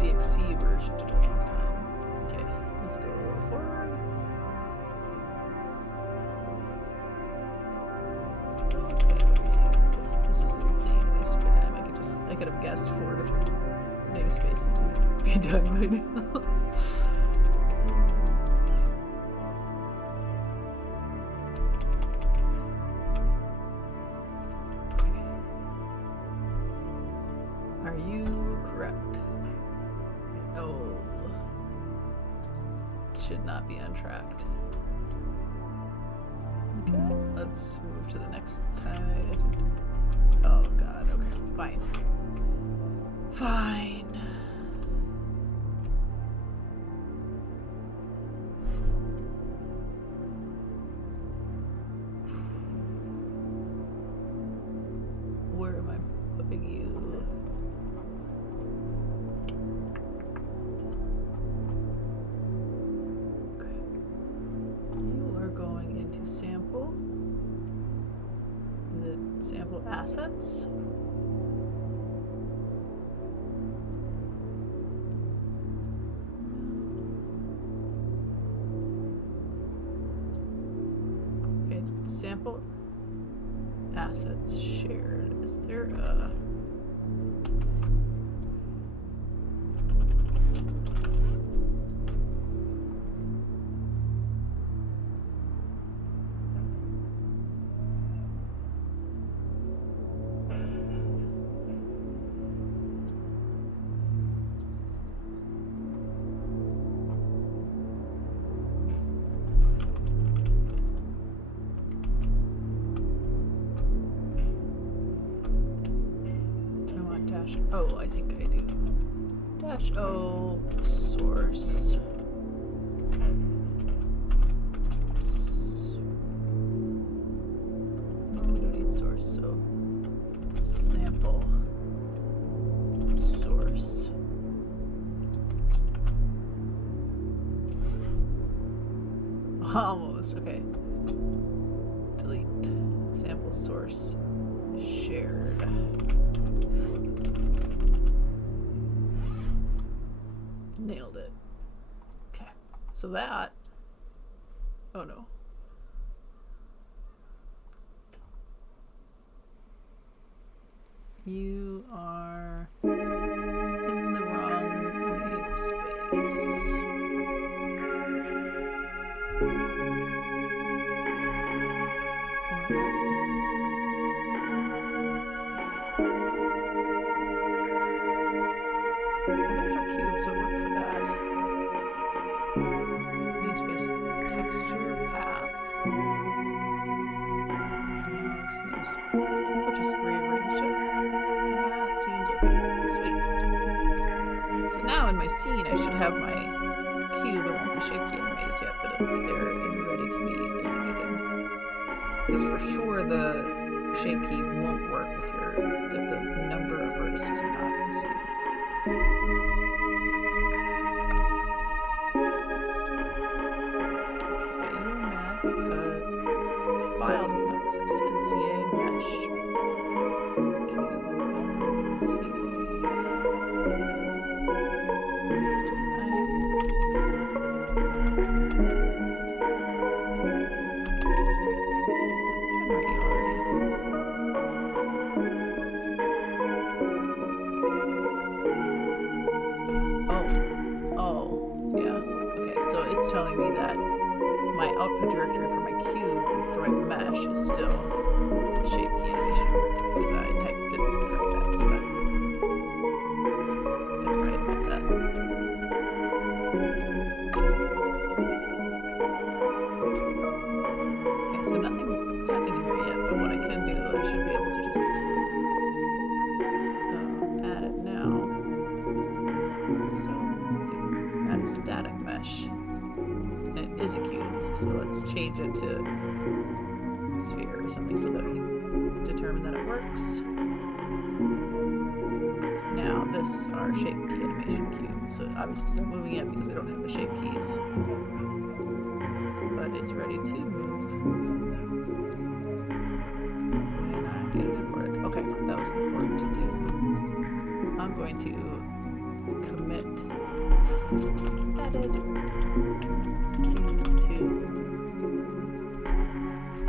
DXC version took a long time. Okay, let's go a little forward. Okay, this is an insane waste of my time. I could have guessed 4 different namespaces and it'd be done by now. Are you correct? No. Should not be untracked. Okay, let's move to the next time. Oh god, okay, fine. Fine. Where am I putting you? Sample. Is it sample assets? Okay, sample assets shared. Is there a oh, I think I do. -O source. No, we don't need source, so sample source. Almost, okay. Delete sample source shared. Nailed it. Okay. So that... Oh no. You are in the wrong namespace. There's our cube, so work for that. Namespace texture path. I'll just rearrange it. That seems okay. Sweet. So now in my scene, I should have my cube. It won't be shape key animated yet, but it'll be there and ready to be animated. Because for sure the shape key won't work if the number of vertices are not the same. Okay, you're mad because file does not exist. NCA mesh. Telling me that my output directory for my cube, for my mesh, is still shape key animation because I typed it correct that, so that they're right about that. Okay, so nothing's happening here yet, but what I can do, I should be able to just add it now. So add a static mesh. Is a cube, so let's change it to sphere or something so that we determine that it works. Now this is our shape key animation cube, so obviously it's not moving yet because I don't have the shape keys, but it's ready to move. And I get it imported. Okay, that was important to do. I'm going to commit added cube to,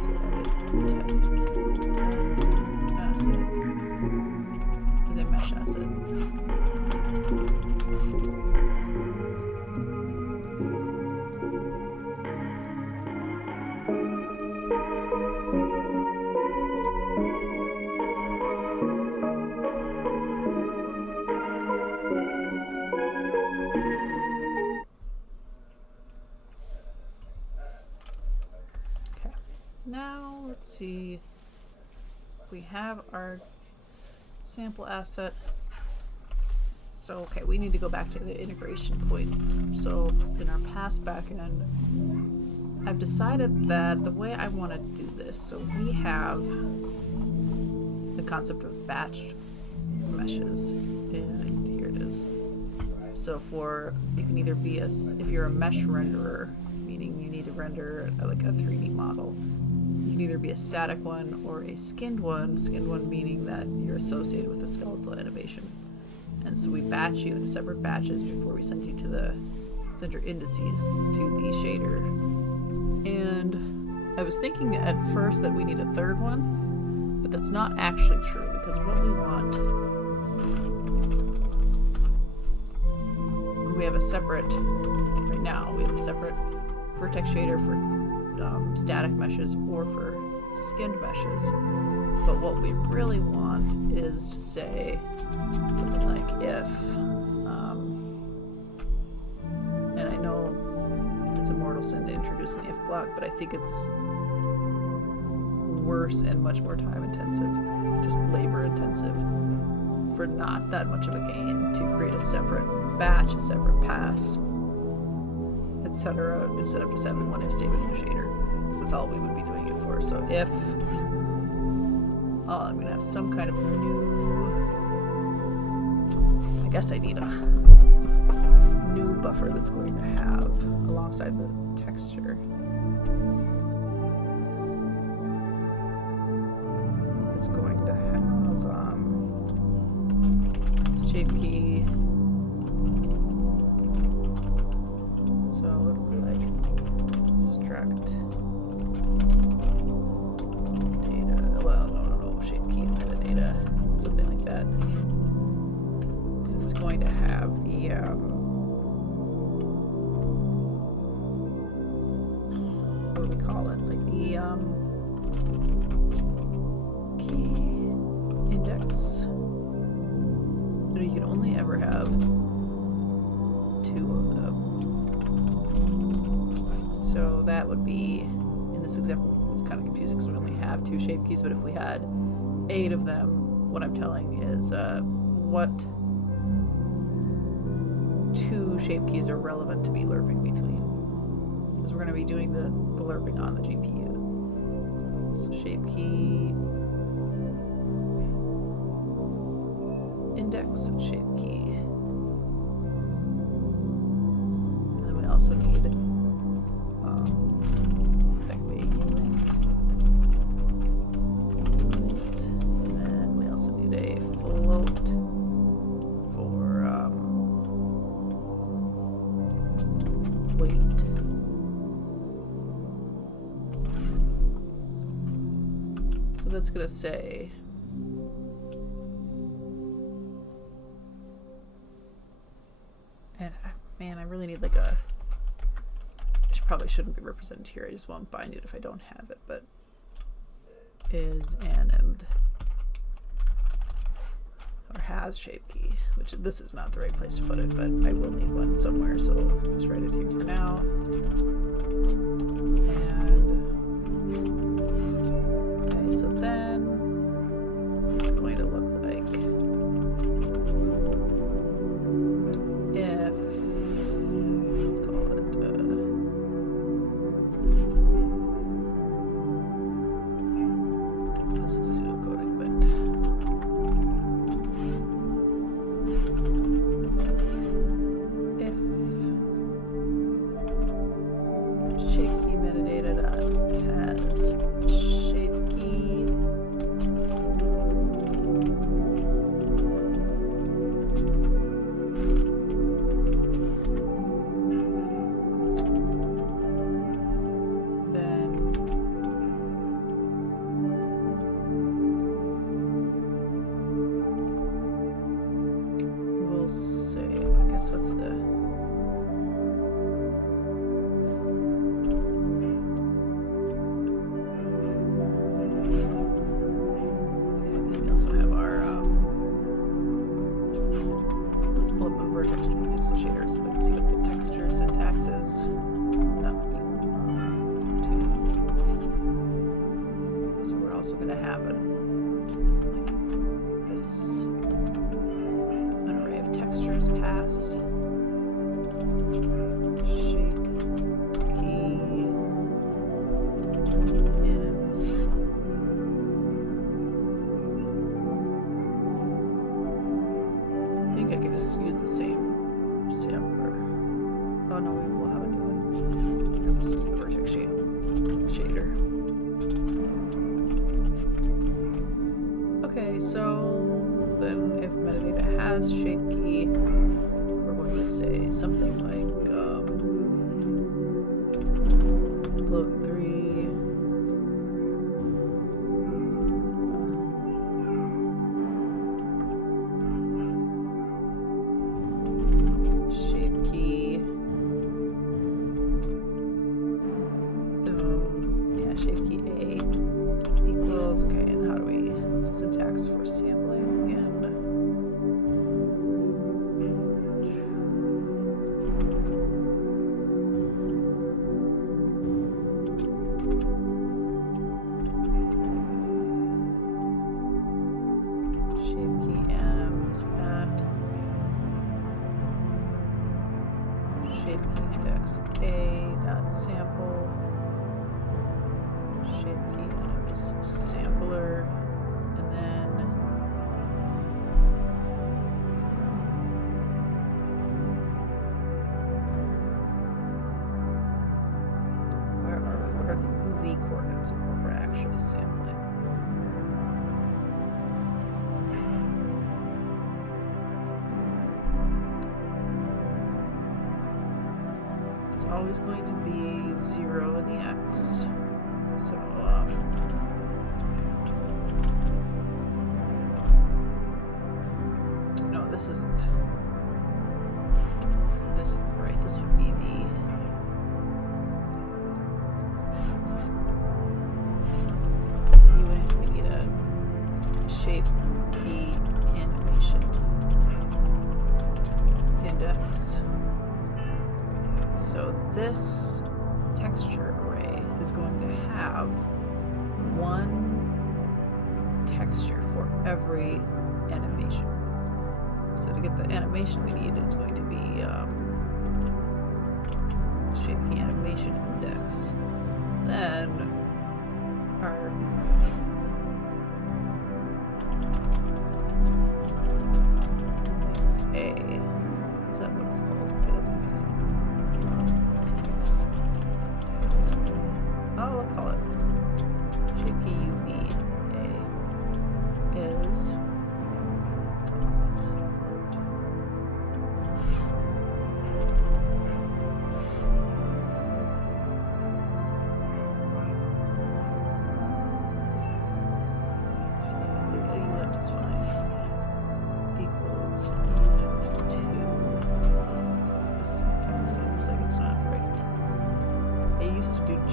so added test cube as an asset, as a mesh asset. Now, let's see, we have our sample asset. So, okay, we need to go back to the integration point. So, in our pass backend, I've decided that the way I want to do this, so we have the concept of batched meshes, and here it is. So you can either be if you're a mesh renderer, meaning you need to render like a 3D model, you can either be a static one or a skinned one meaning that you're associated with a skeletal animation. And so we batch you into separate batches before we send you to send your indices to the shader. And I was thinking at first that we need a third one, but that's not actually true, because what we want, we have a separate, right now, we have a separate vertex shader for static meshes or for skinned meshes. But what we really want is to say something like if, and I know it's a mortal sin to introduce an if block, but I think it's worse and much more time intensive, just labor intensive, for not that much of a gain to create a separate batch, a separate pass, etc., instead of just having one if statement in the shader, because that's all we would be doing it for. So if I'm going to have some kind of new, I guess I need a new buffer that's going to have, alongside the texture, it's going to have shape key. So it'll be like struct data. Well, no, shape key metadata, something like that. And it's going to have the what do we call it? Like the key index. You can only ever have 2 of them. So that would be, in this example, it's kind of confusing because we only have 2 shape keys, but if we had 8 of them, what I'm telling is what 2 shape keys are relevant to be lerping between. Because we're going to be doing the lerping on the GPU. So shape key index and shape key. And then we also need and then we also need a float for weight. So that's gonna say man, I really need like a, probably shouldn't be represented here, I just won't bind it if I don't have it, but is animed or has shape key, which this is not the right place to put it, but I will need one somewhere, so I'll just write it here for now. And okay, so then it's going to look like if, let's call it this is pseudocoding, but if shape key metadata dot this? What's the... Okay, we also have our, let's pull up a vertex pixel shader so we can see what the texture syntax is. Not so we're also going to have it like this, an array of textures passed, shape, key, enums. I think I can just use the same sampler. Oh no, we will have a new one because this is the vertex shader. Okay, so then if metadata has shape key, we're going to say something like float 3 shape key. Yeah, shape key A equals, okay, and how do we syntax for sampling again? Shape key enums at shape key index A dot sample shape key enums sampler. And then where are we? What are the UV coordinates of what we're actually sampling? It's always going to be 0 in the X. So no, this isn't. This isn't right. This would be the UN. We need a shape key animation index. So this texture array is going to have one texture for every animation. So to get the animation we need, it's going to be shape key animation index. Then our index A, is that what it's called? Okay, that's confusing. Text A. Oh, I'll call it shape key UV A is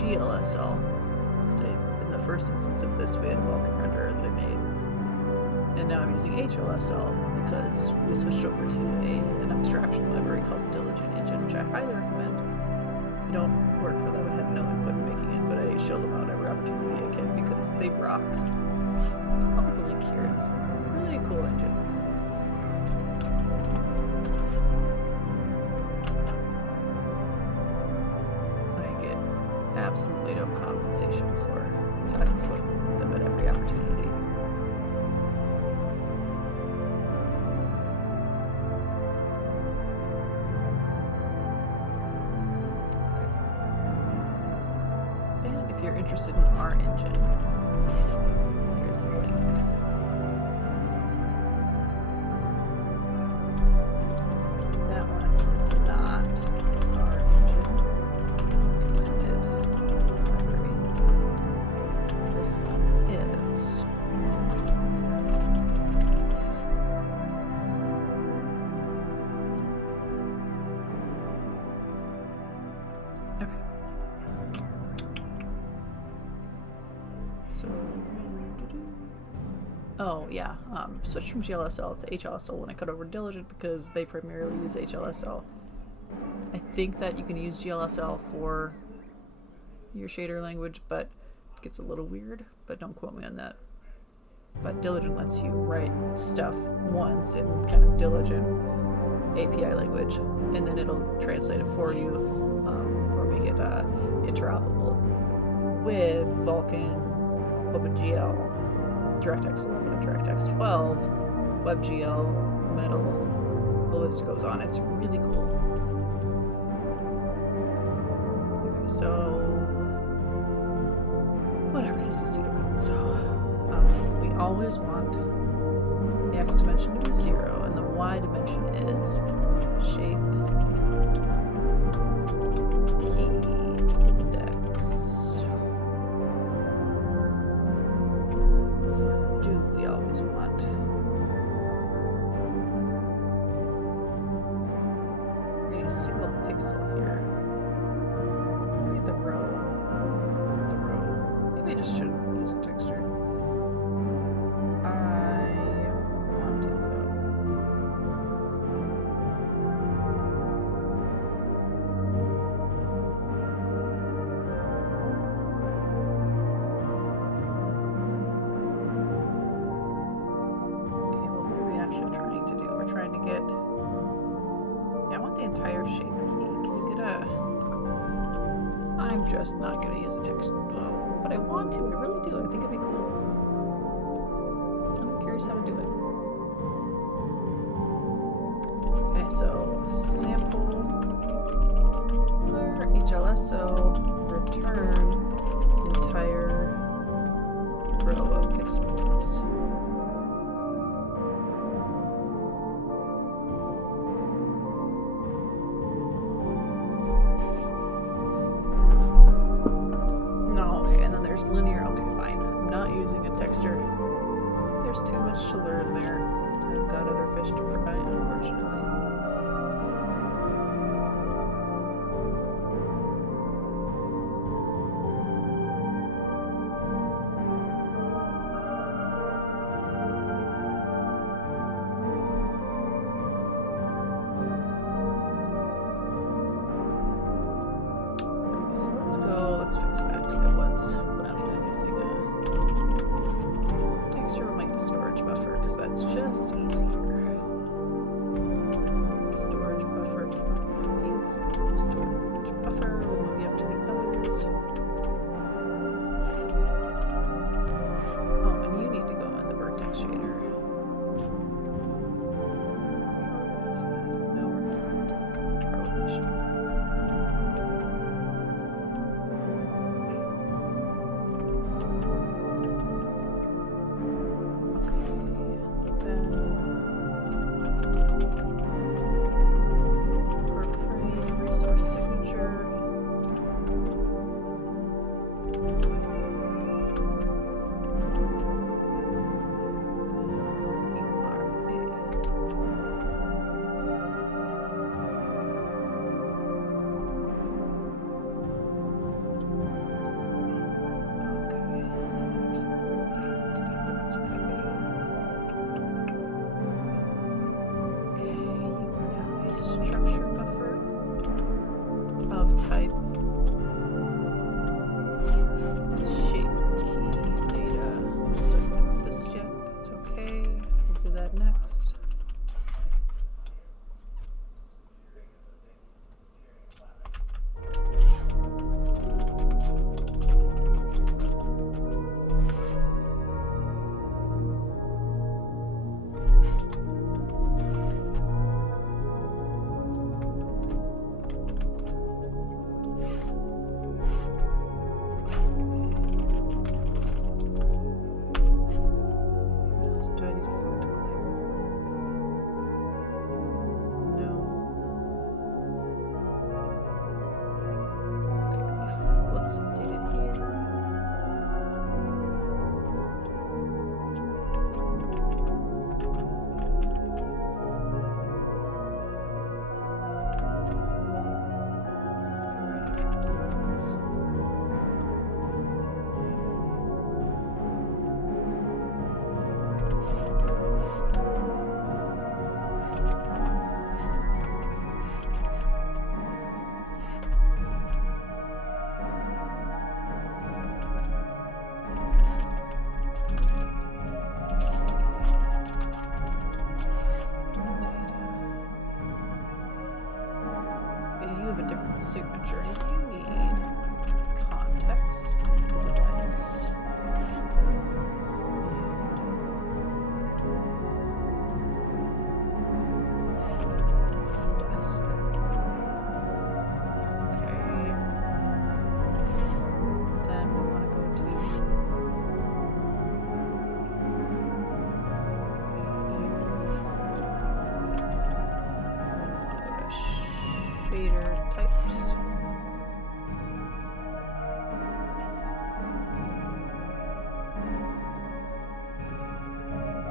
GLSL, because in the first instance of this we had a Vulkan renderer that I made, and now I'm using HLSL because we switched over to an abstraction library called Diligent Engine, which I highly recommend. I don't work for them, I had no input in making it, but I show them out every opportunity I can because they rock. I'll put the link here, it's really a cool engine. Absolutely no compensation for talking about them at every opportunity. Okay. And if you're interested in our engine, here's the link. That one is not our engine. This one is. So, oh yeah, switch from GLSL to HLSL when I cut over to Diligent because they primarily use HLSL. I think that you can use GLSL for your shader language, but it gets a little weird, but don't quote me on that. But Diligent lets you write stuff once in kind of Diligent API language, and then it'll translate it for you, or make it interoperable with Vulkan, OpenGL, DirectX 11 and DirectX 12, WebGL, Metal, the list goes on. It's really cool. Okay, so whatever, this is pseudocode, so we always want the x dimension to be 0 and the y dimension is shape key index. Do we always want? We need a single pixel here. We need the row. Maybe I just shouldn't use a texture. I want it though. Okay, well, what are we actually trying to do? We're trying to get. Yeah, I want the entire shape key. Can you get a. I'm just not going to use a text. Oh, but I want to. I really do. I think it'd be cool. I'm curious how to do it. Okay, so sample HLSO return entire row of pixels. Linear, okay, fine. I'm not using a texture. There's too much to learn there. I've got other fish to fry, unfortunately. Okay, so let's go. Let's fix that because I was storage buffer because that's just easier. Storage buffer. Storage buffer. We'll move you up to the others. Oh, and you need to go in the vertex shader. No, we're not. Correlation. signature. You need context of the device. And desk. Okay. Then we want to go to shader types.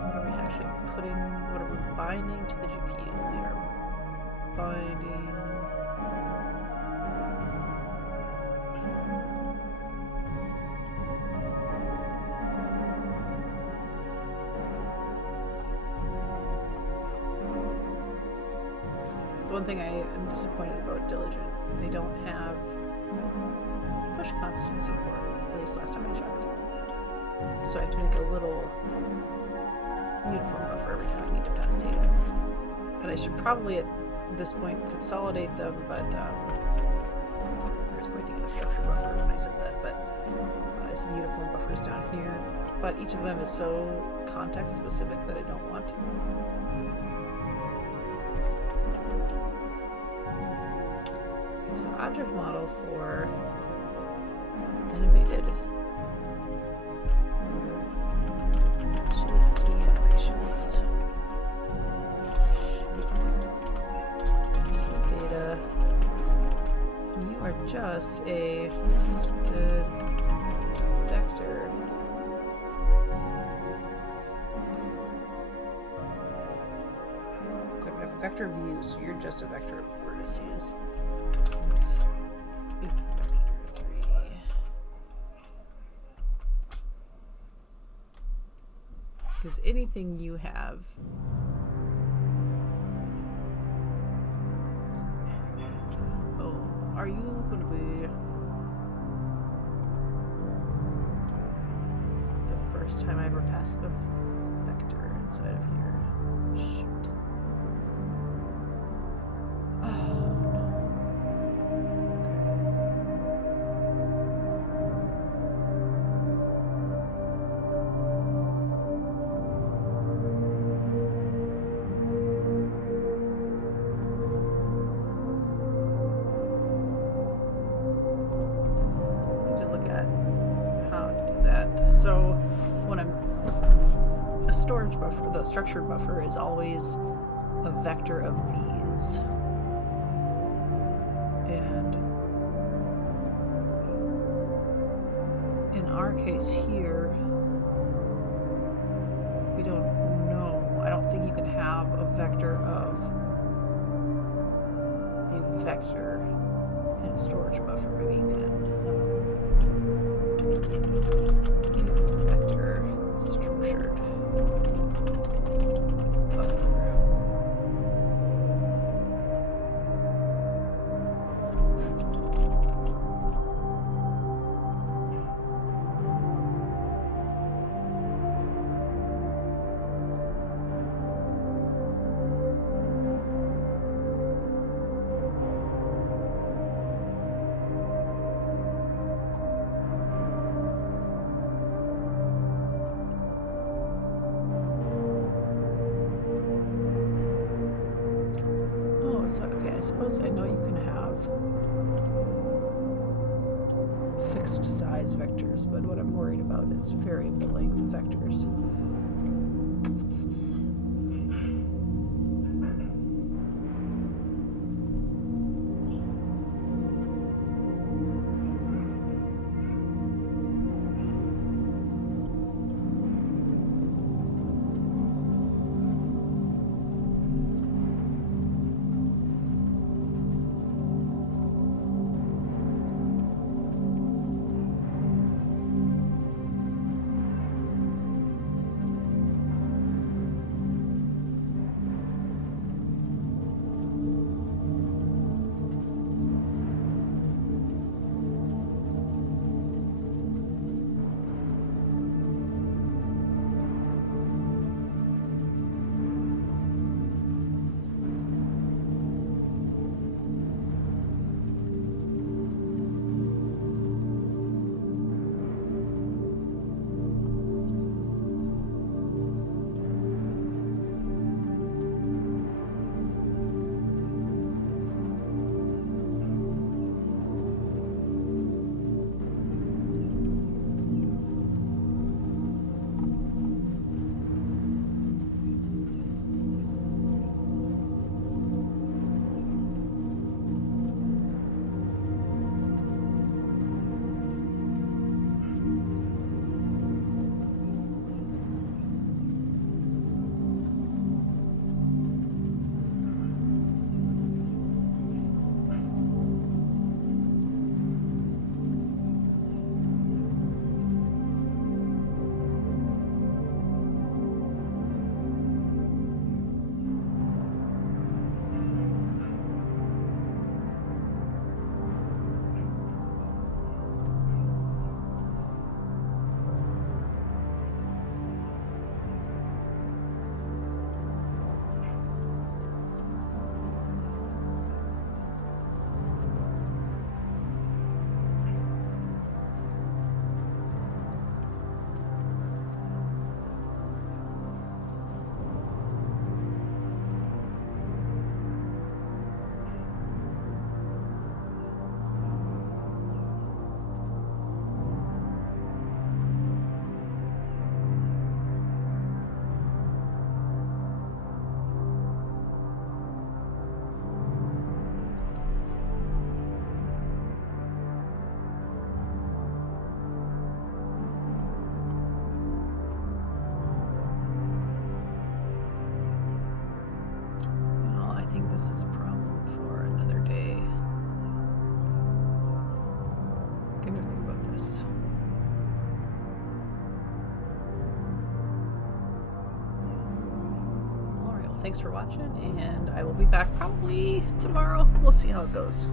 What are we actually putting? What are we binding to the GPU? We are binding. One thing I am disappointed about Diligent, they don't have push constant support, at least last time I checked. So I have to make a little uniform buffer every time I need to pass data. And I should probably at this point consolidate them, but I was pointing at a structure buffer when I said that, but some uniform buffers down here. But each of them is so context specific that I don't want to. So object model for animated shape key animations. Shape key data. And you are just a stood vector. Okay, we have a vector view, so you're just a vector of vertices. Let's do vector 3. Because anything you have are you going to be the first time I ever pass a vector inside of here? Shoot. Oh no. So when I'm a storage buffer, the structured buffer is always a vector of these. And in our case here, we don't know. I don't think you can have a vector of a vector in a storage buffer. Maybe you can. Vector structured buffer. So, okay, I suppose I know you can have fixed size vectors, but what I'm worried about is variable length vectors. thanks for watching, and I will be back probably tomorrow. We'll see how it goes.